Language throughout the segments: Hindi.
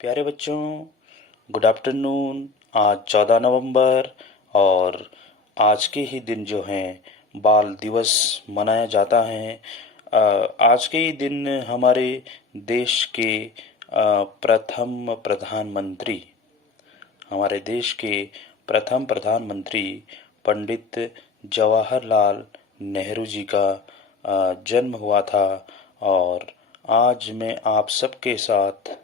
प्यारे बच्चों, गुड आफ्टरनून। आज 14 नवंबर और आज के ही दिन जो है बाल दिवस मनाया जाता है। आज के ही दिन हमारे देश के प्रथम प्रधानमंत्री हमारे देश के प्रथम प्रधानमंत्री पंडित जवाहरलाल नेहरू जी का जन्म हुआ था। और आज मैं आप सबके साथ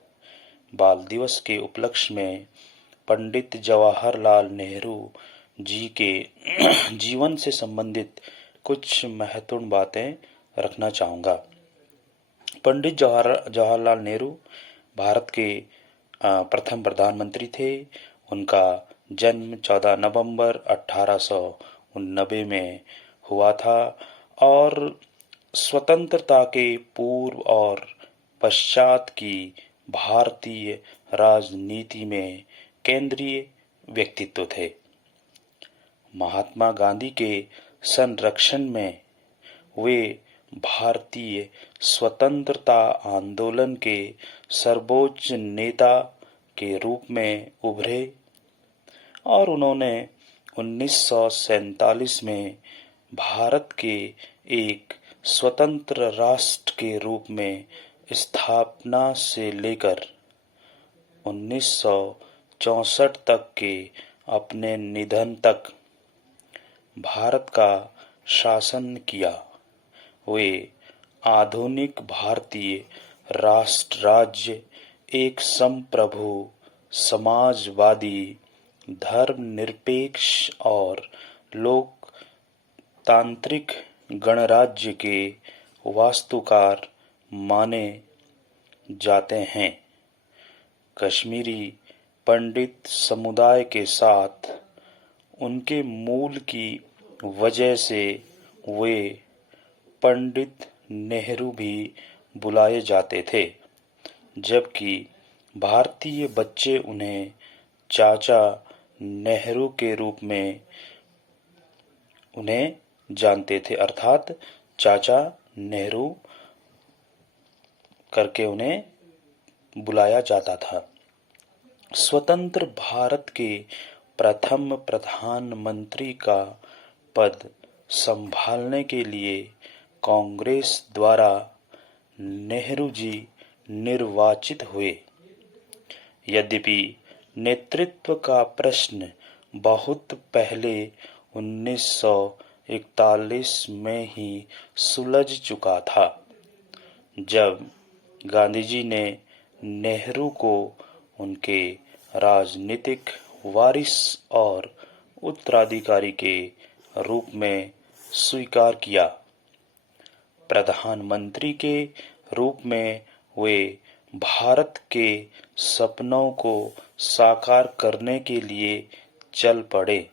बाल दिवस के उपलक्ष्य में पंडित जवाहरलाल नेहरू जी के जीवन से संबंधित कुछ महत्वपूर्ण बातें रखना चाहूँगा। पंडित जवाहरलाल नेहरू भारत के प्रथम प्रधानमंत्री थे। उनका जन्म 14 नवंबर 1889 में हुआ था और स्वतंत्रता के पूर्व और पश्चात की भारतीय राजनीति में केंद्रीय व्यक्तित्व थे। महात्मा गांधी के संरक्षण में वे भारतीय स्वतंत्रता आंदोलन के सर्वोच्च नेता के रूप में उभरे और उन्होंने 1947 में भारत के एक स्वतंत्र राष्ट्र के रूप में स्थापना से लेकर 1964 तक के अपने निधन तक भारत का शासन किया। वे आधुनिक भारतीय राष्ट्र राज्य एक संप्रभु समाजवादी धर्मनिरपेक्ष और लोकतांत्रिक गणराज्य के वास्तुकार माने जाते हैं। कश्मीरी पंडित समुदाय के साथ उनके मूल की वजह से वे पंडित नेहरू भी बुलाए जाते थे, जबकि भारतीय बच्चे उन्हें चाचा नेहरू के रूप में उन्हें जानते थे, अर्थात चाचा नेहरू करके उन्हें बुलाया जाता था। स्वतंत्र भारत के प्रथम प्रधानमंत्री का पद संभालने के लिए कांग्रेस द्वारा नेहरू जी निर्वाचित हुए। यद्यपि नेतृत्व का प्रश्न बहुत पहले 1941 में ही सुलझ चुका था, जब गांधी जी ने नेहरू को उनके राजनीतिक वारिस और उत्तराधिकारी के रूप में स्वीकार किया। प्रधानमंत्री के रूप में वे भारत के सपनों को साकार करने के लिए चल पड़े।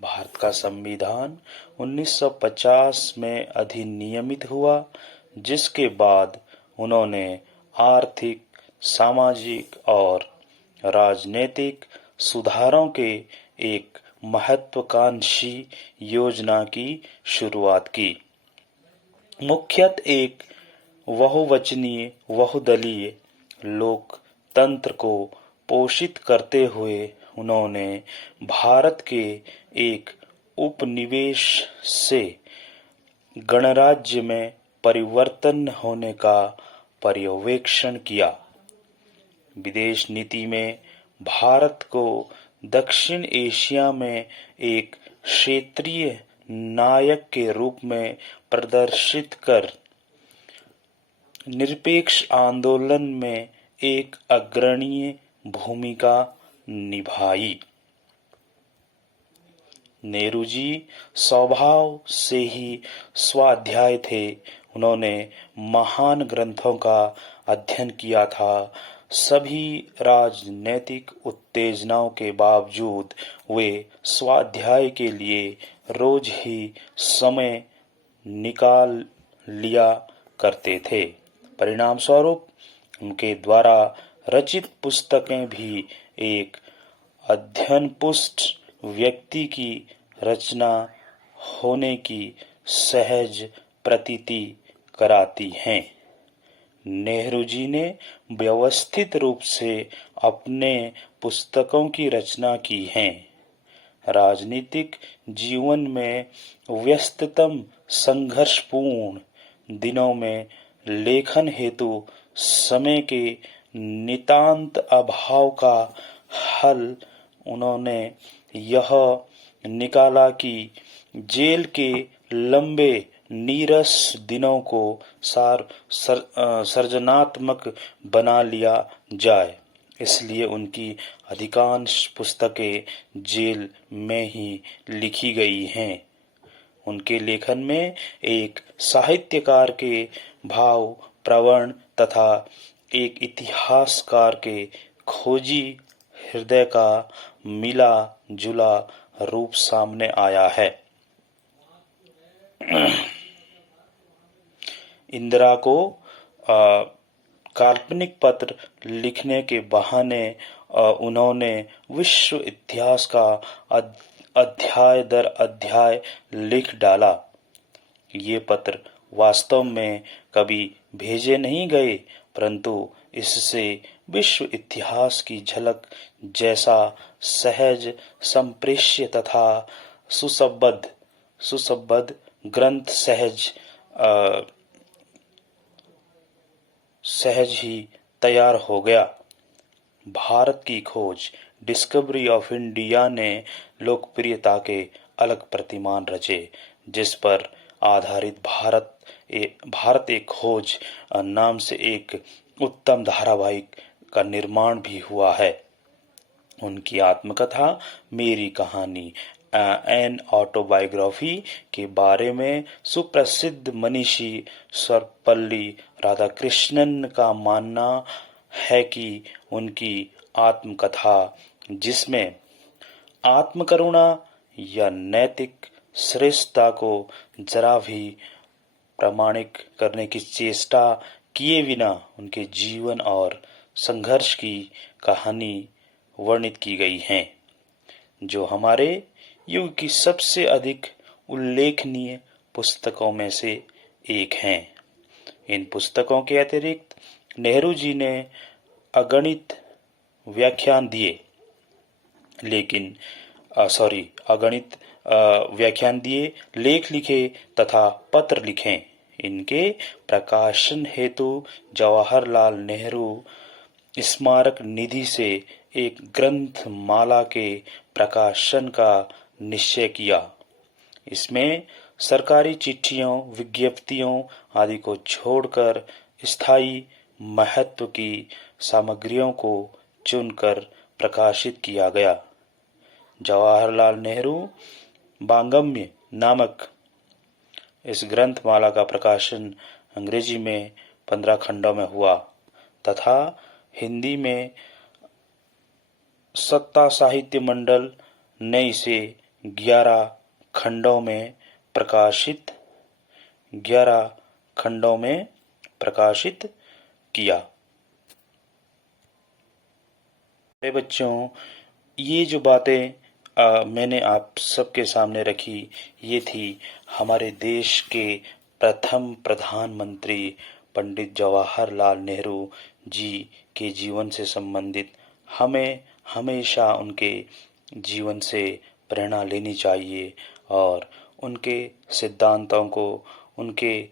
भारत का संविधान 1950 में अधिनियमित हुआ, जिसके बाद उन्होंने आर्थिक, सामाजिक और राजनीतिक सुधारों के एक महत्वाकांक्षी योजना की शुरुआत की। मुख्यतः एक बहुवचनीय बहुदलीय लोकतंत्र को पोषित करते हुए उन्होंने भारत के एक उपनिवेश से गणराज्य में परिवर्तन होने का पर्यवेक्षण किया। विदेश नीति में भारत को दक्षिण एशिया में एक क्षेत्रीय नायक के रूप में प्रदर्शित कर निरपेक्ष आंदोलन में एक अग्रणी भूमिका निभाई। नेहरू जी स्वभाव से ही स्वाध्यायी थे। उन्होंने महान ग्रंथों का अध्ययन किया था। सभी राजनीतिक उत्तेजनाओं के बावजूद वे स्वाध्याय के लिए रोज ही समय निकाल लिया करते थे। परिणाम स्वरूप उनके द्वारा रचित पुस्तकें भी एक अध्ययनपुष्ट व्यक्ति की रचना होने की सहज प्रतीति कराती हैं। नेहरू जी ने व्यवस्थित रूप से अपने पुस्तकों की रचना की है। राजनीतिक जीवन में व्यस्ततम संघर्षपूर्ण दिनों में लेखन हेतु समय के नितांत अभाव का हल उन्होंने यह निकाला कि जेल के लंबे नीरस दिनों को सर्जनात्मक बना लिया जाए। इसलिए उनकी अधिकांश पुस्तकें जेल में ही लिखी गई हैं। उनके लेखन में एक साहित्यकार के भाव प्रवण तथा एक इतिहासकार के खोजी हृदय का मिला जुला रूप सामने आया है। इंदिरा को काल्पनिक पत्र लिखने के बहाने उन्होंने विश्व इतिहास का अध्याय दर अध्याय लिख डाला। ये पत्र वास्तव में कभी भेजे नहीं गए, परंतु इससे विश्व इतिहास की झलक जैसा सहज संप्रेष्य तथा सुसंबद्ध ग्रंथ सहज ही तैयार हो गया। भारत की खोज डिस्कवरी ऑफ इंडिया ने लोकप्रियता के अलग प्रतिमान रचे, जिस पर आधारित भारत एक खोज नाम से एक उत्तम धारावाहिक का निर्माण भी हुआ है। उनकी आत्मकथा मेरी कहानी एन ऑटोबायोग्राफी के बारे में सुप्रसिद्ध मनीषी सर्वपल्ली राधाकृष्णन का मानना है कि उनकी आत्मकथा, जिसमें आत्मकरुणा या नैतिक श्रेष्ठता को जरा भी प्रमाणित करने की चेष्टा किए बिना उनके जीवन और संघर्ष की कहानी वर्णित की गई है, जो हमारे युग की सबसे अधिक उल्लेखनीय पुस्तकों में से एक हैं। इन पुस्तकों के अतिरिक्त नेहरू जी ने अगणित व्याख्यान दिए, लेख लिखे तथा पत्र लिखे। इनके प्रकाशन हेतु जवाहरलाल नेहरू स्मारक निधि से एक ग्रंथ माला के प्रकाशन का निश्चय किया। इसमें सरकारी चिट्ठियों, विज्ञप्तियों आदि को छोड़कर स्थायी महत्व की सामग्रियों को चुनकर प्रकाशित किया गया। जवाहरलाल नेहरू बांगम्य नामक इस ग्रंथमाला का प्रकाशन अंग्रेजी में 15 खंडों में हुआ तथा हिंदी में सत्ता साहित्य मंडल ने इसे 11 खंडों में प्रकाशित किया। बच्चों, ये जो बातें मैंने आप सबके सामने रखी, ये थी हमारे देश के प्रथम प्रधानमंत्री पंडित जवाहरलाल नेहरू जी के जीवन से संबंधित। हमें हमेशा उनके जीवन से प्रेरणा लेनी चाहिए और उनके सिद्धांतों को, उनके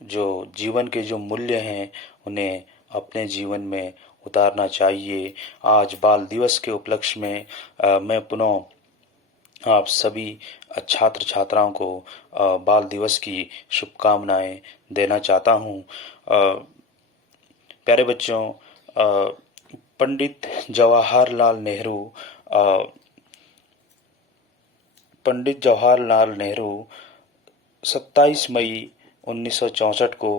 जो जीवन के जो मूल्य हैं, उन्हें अपने जीवन में उतारना चाहिए। आज बाल दिवस के उपलक्ष्य में मैं पुनः आप सभी छात्र छात्राओं को बाल दिवस की शुभकामनाएं देना चाहता हूं। प्यारे बच्चों, पंडित जवाहरलाल नेहरू 27 मई 1964 को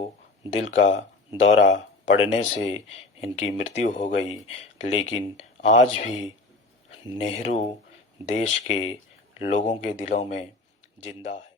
दिल का दौरा पड़ने से इनकी मृत्यु हो गई, लेकिन आज भी नेहरू देश के लोगों के दिलों में जिंदा है।